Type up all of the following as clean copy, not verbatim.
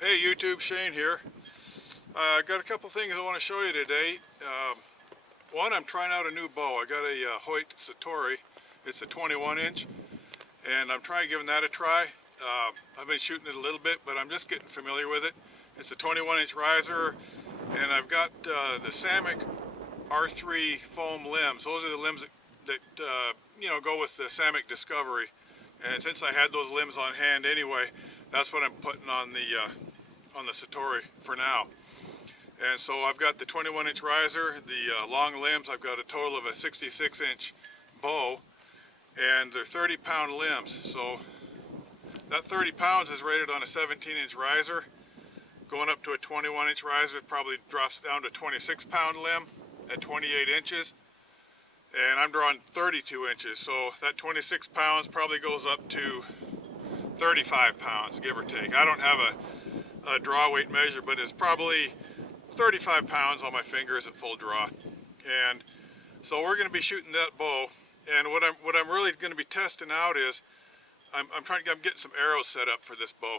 Hey YouTube, Shane here. I got a couple things I want to show you today. One, I'm trying out a new bow. I got a Hoyt Satori. It's a 21 inch and I'm trying giving that a try. I've been shooting it a little bit, but I'm just getting familiar with it. It's a 21 inch riser and I've got the Samick R3 foam limbs. Those are the limbs that go with the Samick Discovery. And since I had those limbs on hand anyway, that's what I'm putting on the Satori for now. And so I've got the 21 inch riser, the long limbs. I've got a total of a 66 inch bow, and they're 30-pound limbs. So that 30 pounds is rated on a 17 inch riser. Going up to a 21 inch riser, it probably drops down to 26-pound limb at 28 inches. And I'm drawing 32 inches, so that 26 pounds probably goes up to 35 pounds, give or take. I don't have a draw weight measure, but it's probably 35 pounds on my fingers at full draw. And so we're going to be shooting that bow, and what I'm really going to be testing out is I'm getting some arrows set up for this bow.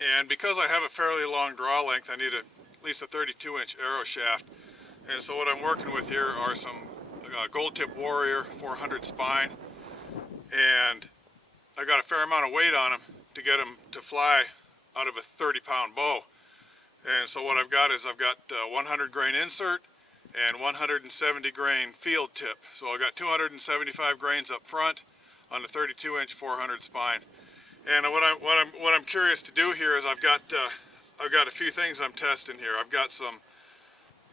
And because I have a fairly long draw length, I need at least a 32 inch arrow shaft. And so what I'm working with here are some Gold Tip Warrior 400 spine, and I got a fair amount of weight on them to get them to fly out of a 30-pound bow. And so what I've got 100 grain insert and 170 grain field tip. So I got 275 grains up front on the 32 inch 400 spine. And what I'm curious to do here is I've got a few things I'm testing here. I've got some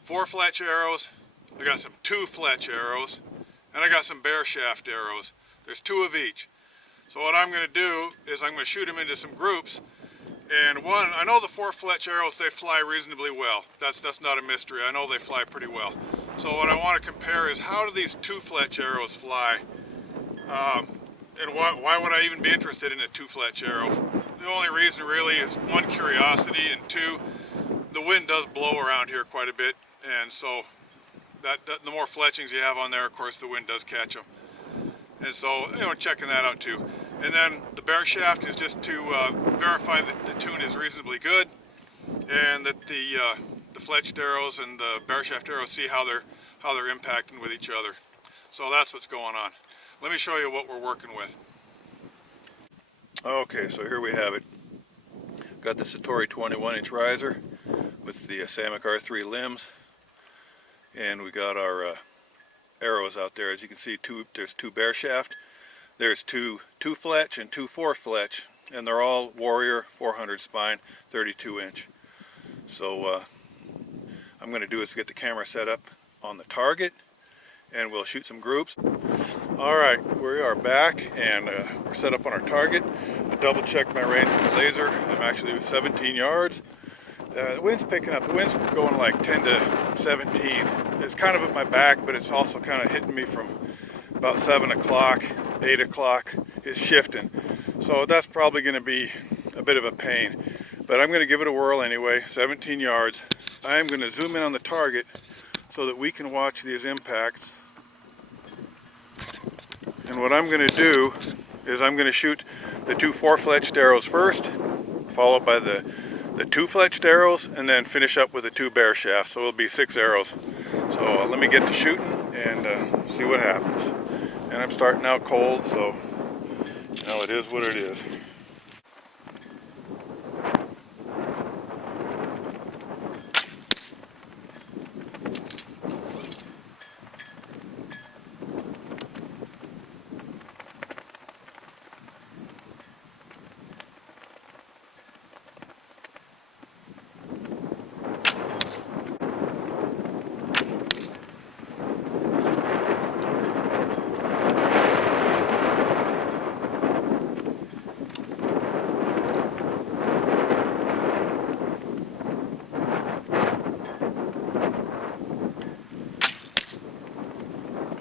4 fletch arrows, I got some 2 fletch arrows, and I got some bear shaft arrows. There's 2 of each. So what I'm going to do is I'm going to shoot them into some groups. And one, I know the 4 fletch arrows, they fly reasonably well. That's not a mystery. I know they fly pretty well. So what I want to compare is how do these 2 fletch arrows fly? And why would I even be interested in a 2 fletch arrow? The only reason really is 1, curiosity, and 2, the wind does blow around here quite a bit. And so the more fletchings you have on there, of course, the wind does catch them. And so, checking that out too. And then the bear shaft is just to verify that the tune is reasonably good, and that the fletched arrows and the bear shaft arrows see how they're impacting with each other. So that's what's going on. Let me show you what we're working with. Okay, so here we have it. Got the Satori 21 inch riser with the Samick R3 limbs, and we got our arrows out there. As you can see, there's 2 bear shaft, there's 2 fletch and 2 4 fletch, and they're all Warrior 400 spine 32 inch. So I'm going to do is get the camera set up on the target, and we'll shoot some groups. Alright, we are back, and we're set up on our target. I double checked my range with the laser. I'm actually 17 yards. The wind's picking up. The wind's going like 10 to 17. It's kind of at my back, but it's also kind of hitting me from about 7 o'clock, 8 o'clock. It's shifting. So that's probably going to be a bit of a pain. But I'm going to give it a whirl anyway, 17 yards. I'm going to zoom in on the target so that we can watch these impacts. And what I'm going to do is I'm going to shoot the 2 4-fletched arrows first, followed by the 2 fletched arrows, and then finish up with the 2 bear shafts. So it'll be 6 arrows. So let me get to shooting and see what happens. And I'm starting out cold, so it is what it is.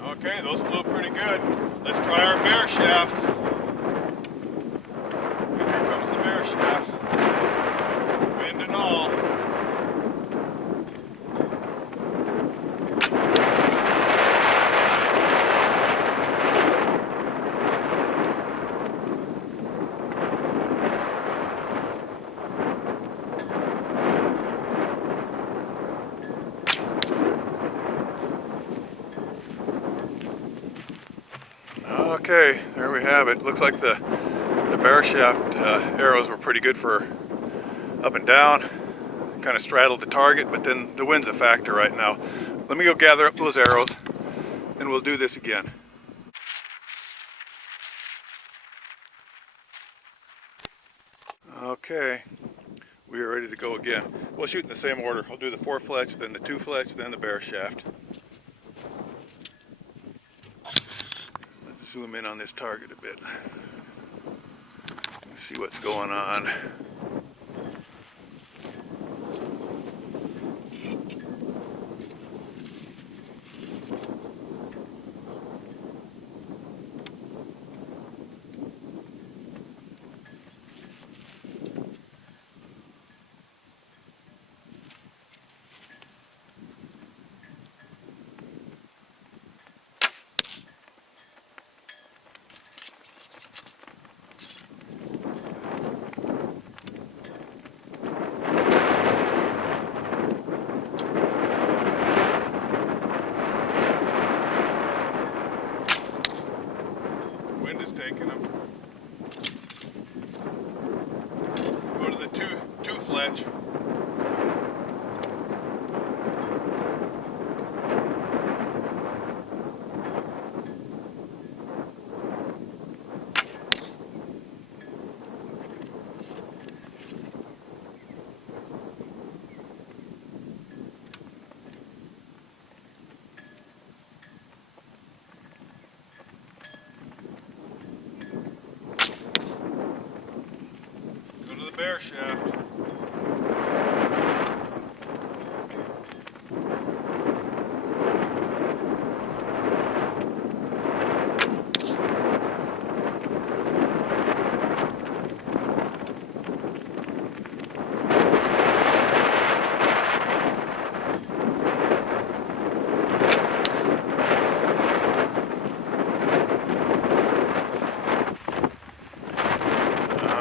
Okay, those flew pretty good. Let's try our bear shafts. And here comes the bear shafts. Wind and all. Okay, there we have it. Looks like the bear shaft arrows were pretty good for up and down. Kind of straddled the target, but then the wind's a factor right now. Let me go gather up those arrows and we'll do this again. Okay, we are ready to go again. We'll shoot in the same order. I'll do the 4 fletch, then the 2 fletch, then the bear shaft. Let's zoom in on this target a bit. See what's going on. Wind is taking them. Go to the two fletch. Go to the bear shaft.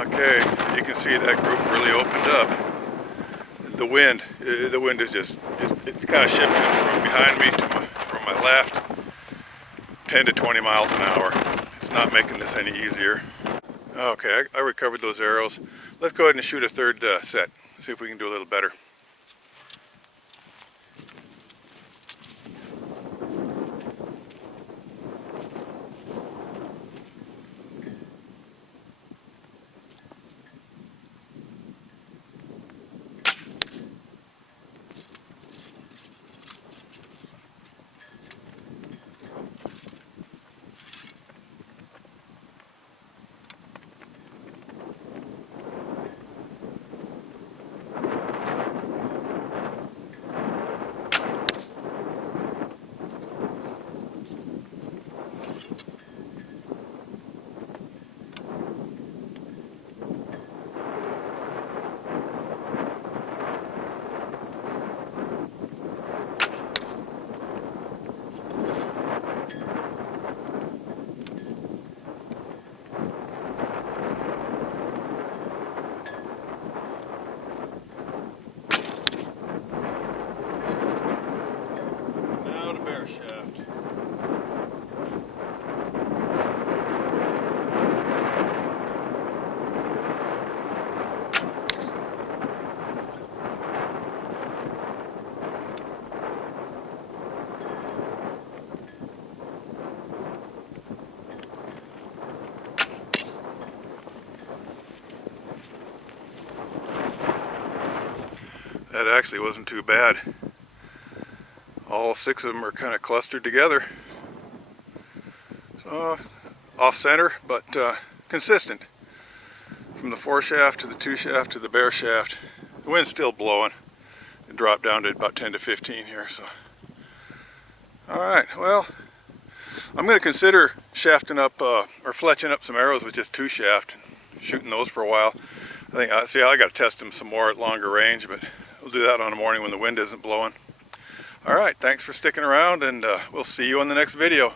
Okay, you can see that group really opened up. The wind is just it's kind of shifting from behind me to from my left, 10 to 20 miles an hour. It's not making this any easier. Okay, I recovered those arrows. Let's go ahead and shoot a third set. See if we can do a little better. Shaft. That actually wasn't too bad. All 6 of them are kind of clustered together. So off center, but consistent. From the 4 shaft to the 2 shaft to the bear shaft. The wind's still blowing. It dropped down to about 10 to 15 here. So, all right. Well, I'm going to consider shafting up or fletching up some arrows with just 2 shaft, shooting those for a while. I think I got to test them some more at longer range, but we'll do that on the morning when the wind isn't blowing. All right, thanks for sticking around, and we'll see you on the next video.